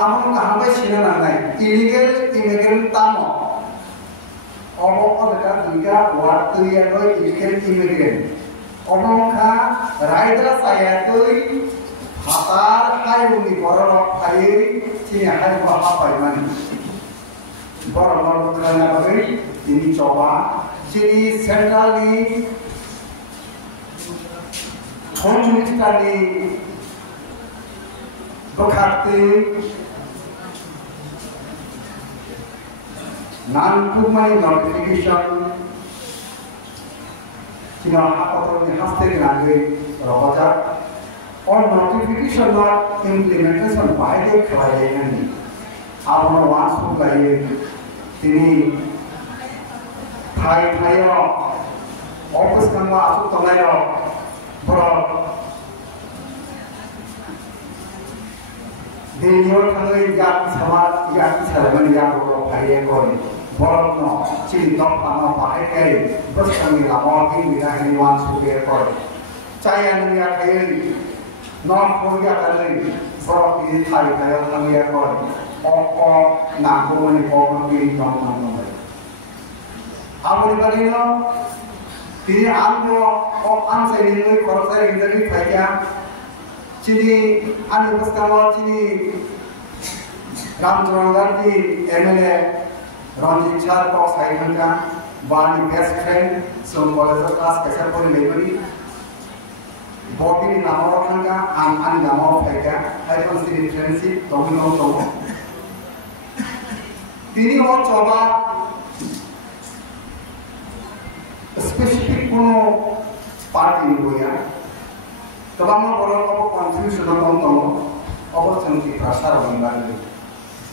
Among Kahamba Shina, illegal immigrant Tamo. Omo of the Giga, what to illegal immigrant. Omoka, Raidra Sayatui, Hatar, Hayuni, Borok, Hayi, Tia Hayapa Money. Borok Kanabari, Dinichova, Chili, centrally, communistally, Bokati. Non-human notification, or notification not implementation by the client. Our wants to play the Thai office Kama Tomato for the New York Yaki Ceremony of Payakoni. Borok Chili Top Pano Pakai, Buskami Lamorking with anyone who get for it. Chayan Yaki, North Korea Kali, Frog is Thai Kayamia Koi, or Nakumani Pokemon Tom. Everybody know the Amno of Answer Corsair in the Paya, Chili, and Buskama Chili, Ramjorati, MLA. Ronji Char Cox Haikanga, one best friend, some college class, Kasapur Library, Bobby Namoranga, and Namo Haika, I consider friendship, Domino Tomo. Tini or Choba, specific Puno party in Goya, Tabama or confusion of Tomo, opportunity pressure of Bangladesh.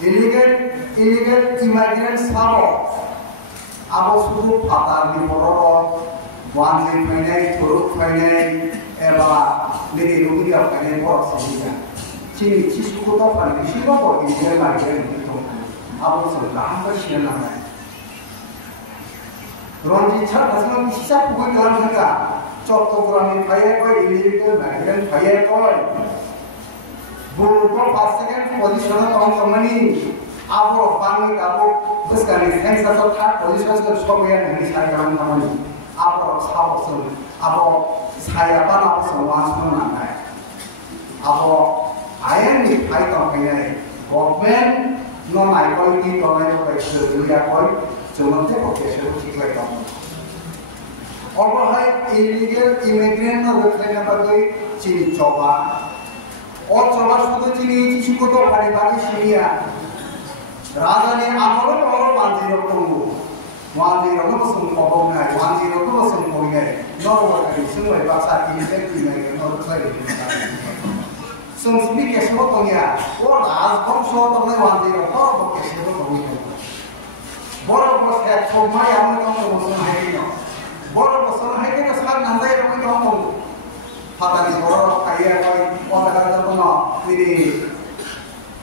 Illegal immigrants have Abu Pata, Biporo, one finance, Turuk finance, Eva, Lady Ruby of Finance or Sophia. Chini Chiskuto and Shiva or Indian migrant. Abu Sultan, Shina. Ronji Chat has not shut with Lanka, Chotogram Fire, illegal migrant Fire. Buruko second position of money. Abo Bangli Abo Buskani, hence as a third position of Soviet and Israel money. Abo Hausen, Abo Sayapan of someone's moon. Abo I am the fight of a government, no my quality government by Julia Point, to not take occasion to keep like that. Overhead illegal immigrant of the Kanabagay, Chili Choba. और चौबा शुद्ध चीनी चिको तो बड़े बाकी शिनिया राजा ने आमोलो और वांजीरो को सुन पाओ ना वांजीरो को सुन पाओ ना नॉर्मल करी सुन भाई बाक्सा की से की नहीं नॉर्मल करी सुन स्पीक कैसे हो तो क्या और आज कौन सो तो मैं वांजीरो को कैसे हो तो नहीं बोलो बस है तो मैं आमोलो को सुन है कि ना बोलो बस सुन है कि ना साथ नंदा ये कोई तो Fatali Borok Kaya Koi, Otakato, Vidi,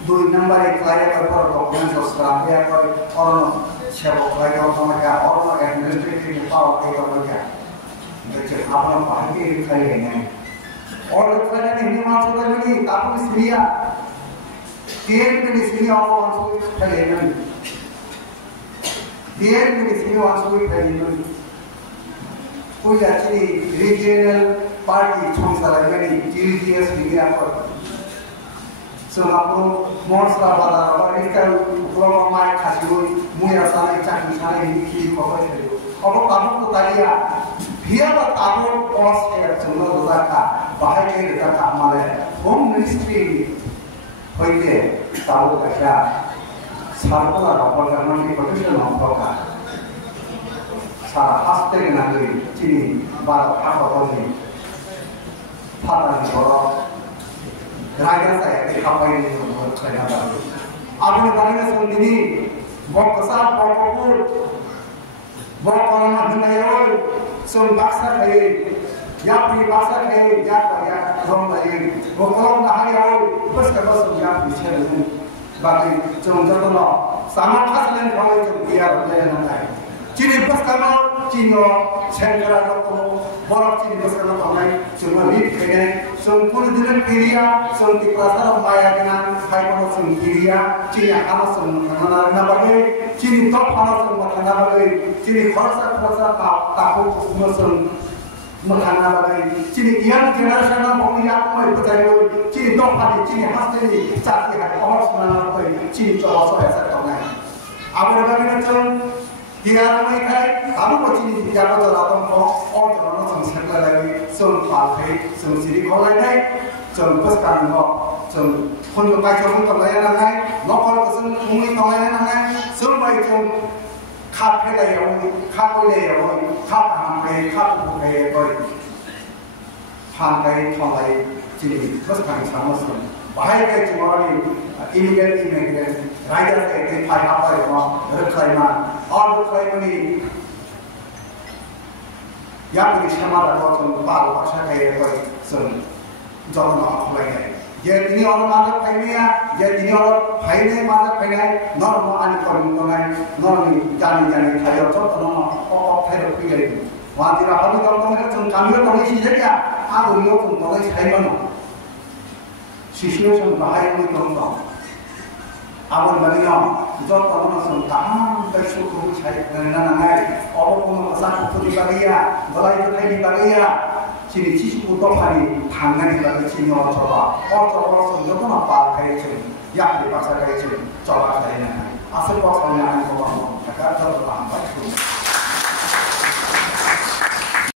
do number a client or documents of Strambia or Chavo Kaya Tomaka or administrative power Kaya, which is Abram Paki Kaya. All the Kaya in Himansuri, Tapu Syria, the Syria also Kaya. The Syria also Kaya. Who is actually regional party choose the many GDS media for. So now, most of our political my Kasiu, Muyasana, Chakisana, Hiki, Kovac, or Tabu Talia. Here the Tabu was here to know Zaka, Bahai Zaka Male, Home Ministry, Hoide, Tabu Kasha, Sarpula, or Protection of Toka. Hashtag Nagri, Chini, Bala Papa, Pata, Dragon, I have a Abu Bananas Dini, Bokasa, Bokapur, Bokana Himayo, some Baksa, Yapi Basa, Yapa, from the Bokom, the Hayo, Puskabas of Yapi, but Jonathan, some Haslan College of the Chini Pascano, Chino, Central, borok cini besar tongai cuma lip kene sung kun dilen kiria sung ti prasara maya dengan hai kono sung kiria cini ama sung kana na bagai cini top ana sung kana bagai cini khorsa tapu semua sung makana bagai cini yang generasi na bong yang mai betai loi cini top hati cini hasteni cati hai orang semua bagai cini coba soya sa tongai abar bagai macam dia ramai kai, kamu macam ni dia kata datang kau, orang orang sengsak lagi, seng pakai, seng siri kau lagi, seng peskan kau, seng pun pakai seng kau lagi nangai, nokol seng tunggu kau lagi nangai, seng baik seng kafe lagi orang, kafe lagi orang, kafe hamkai, kafe bukai orang, hamkai kau lagi, jadi peskan sama seng, bahaya kai cuma ni, imigran, raja kai kai apa yang reklaiman. और कोई बनी या फिर क्षमा रखो तुम बाल भाषा का ये कोई सुन जब ना खुलेंगे ये दिनी और माता पहनिया ये दिनी और पहने माता पहने नॉर्मल आने पर नहीं नॉर्मल जाने खाया तो ना और फिर पिघले वहाँ तेरा अभी तो मेरे तुम कामियों तो नहीं सीधे क्या आप उन्हें तुम तो नहीं खाई बनो शिष्यों से बाहर में तुम तो Abang bagino, jod tamu nasum taham bersyukur kubu cai dengan nangai, orang pun pesan kubu di bagia, balai tu di bagia, cini cici kubu hari tangan di bagia cini orang coba nasum jod tamu apa kaya cini, yang di pasar kaya cini, coba kaya nangai, asal kau kaya nangai kau bangun, kakak jod tamu baik.